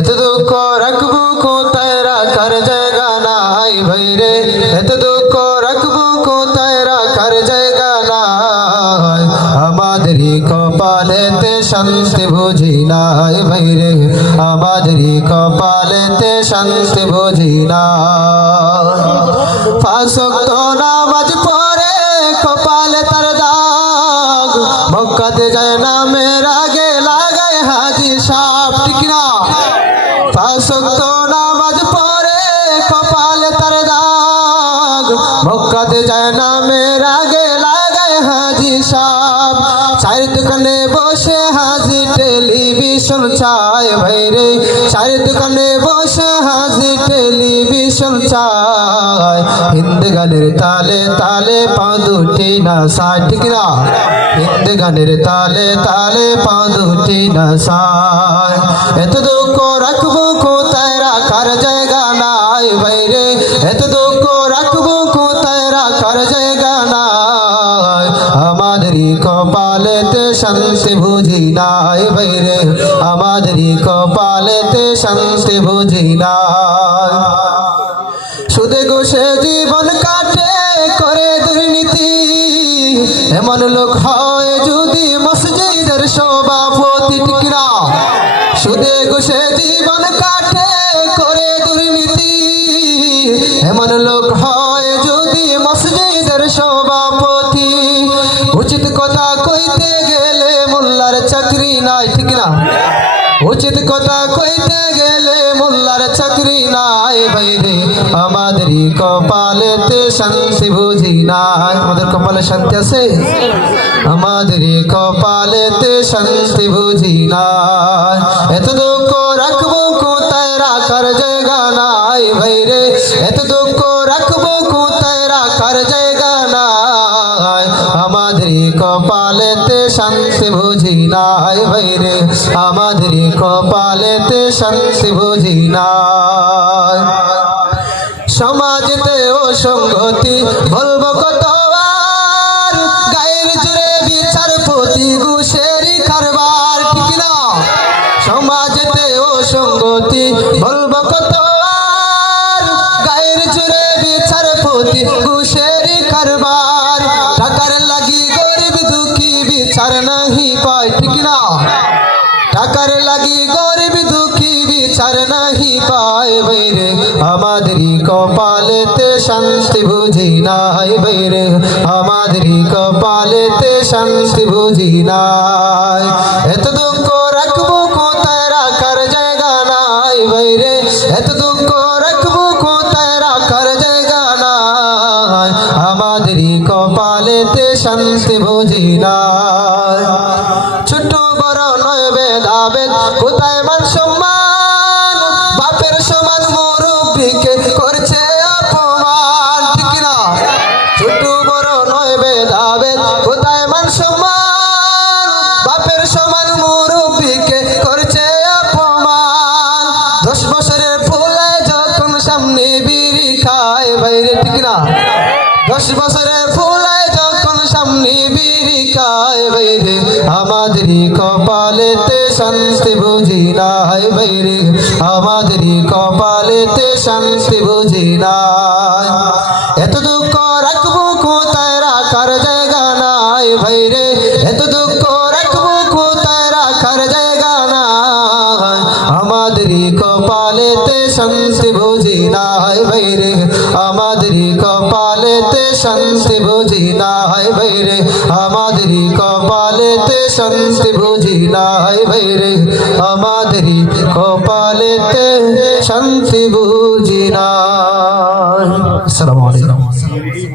এত দুঃখ রাখব কোথায়? রাখার জায়গা নাই ভাইরে এত দুঃখ রাখব কোথায়? রাখার জায়গা নাই। আমাদেরই কপালেতে শান্তি বুঝি নাই ভাইরে আমাদেরই কপালেতে শান্তি বুঝি না ফাঁসক্ত নামাজ পড়ে কপালে তার দাগ। মক্কাতে যায় না মেরা গে লাগায় হাজি সাপ, ঠিক না ফাঁসক্ত নামাজ পড়ে, কপালে তার দাগ। মক্কাতে যায় না মেরা গে লাগায় হাজি সাপ। চায়ের দোকানে বসে হাজি টেলিভিশন চায় ভাইরে চায়ের দোকানে বসে হাজি টেলিভিশন চায়। হিন্দ গানের তালে তালে পা দুটি না? গানের তালে তালে পা দুটি না এত দুঃখ রাখব ভাইরে, এত দুঃখ রাখব কোথায়? রাখার জায়গা নাই। আমাদেরই কপালেতে শান্তি বুঝি নাই ভাইরে। আমাদেরই কপালেতে শান্তি বুঝি নাই। সুদে গোসে জীবন কাটে করে দুর্নীতি। এমন লোক হয় যদি মসজিদের সভাপতি ঠিক না। সুদে গোসে জীবন কাটে উচিত কথা কইতে গেলে মোল্লার চাকরি নাই, ঠিক না উচিত কথা কইতে গেলে মোল্লার চাকরি নাই বাইরে আমাদেরই কপালেতে শান্তি বুঝি নাই। আমাদের কপালে শান্তি আছে? আমাদেরই কপালেতে শান্তি বুঝি নাই। এত দুঃখ রাখব কোথায়? রাখার জায়গা নাই, ভাইরে। এত দুঃখ রাখব কপালেতে শান্তি বুঝি নাই ভাইরে আমাদের কপালেতে শান্তি বুঝি নাই। সমাজতে ও সংগতি বলব কতবার? গায়ের জুড়ে বিচার প্রতি লাগি গরিব দুঃখী বিচার নাহি পায় বাইরে আমাদেরই কপালেতে শান্তি বুঝি নাই বাইরে আমাদেরই কপালেতে শান্তি বুঝি নাই। এত দুঃখ রাখব কোথায় রাখার জায়গা নাই বাইরে এত দুঃখ রাখব কোথায় রাখার জায়গা নাই। আমাদেরই কপালেতে শান্তি বুঝি নাই। ছোট বড় নয় ভেদাভেদ কোথায় মান সম্মান? বাপের সমান মুরব্বীকে করছে অপমান। ঠিক না ছোট বড় নয় ভেদাভেদ কোথায় মান সম্মান? বাপের সমান মুরব্বীকে করছে অপমান। দশ বছরের ফুলে যখন সামনে বিড়ি খায় বাইরে, ঠিক না দশ বছরে ফুলায় যখন সামনে বিড়ি খায় বাইরে আমাদেরই কপালেতে শান্তি বুঝি নাই বাইরে আমাদেরই কপালেতে শান্তি বুঝি নাই। এত দুঃখ রাখব কোথায় রাখার জায়গা নাই ভাইরে এত দুঃখ রাখব কোথায় রাখার জায়গা নাই। আমাদেরই কপালেতে শান্তি কপালেতে শান্তি বুঝি নাই ভাইরে আমাদেরই কপালেতে শান্তি বুঝি নাই ভাইরে আমাদেরই কপালেতে শান্তি বুঝি নাই আসসালামু আলাইকুম।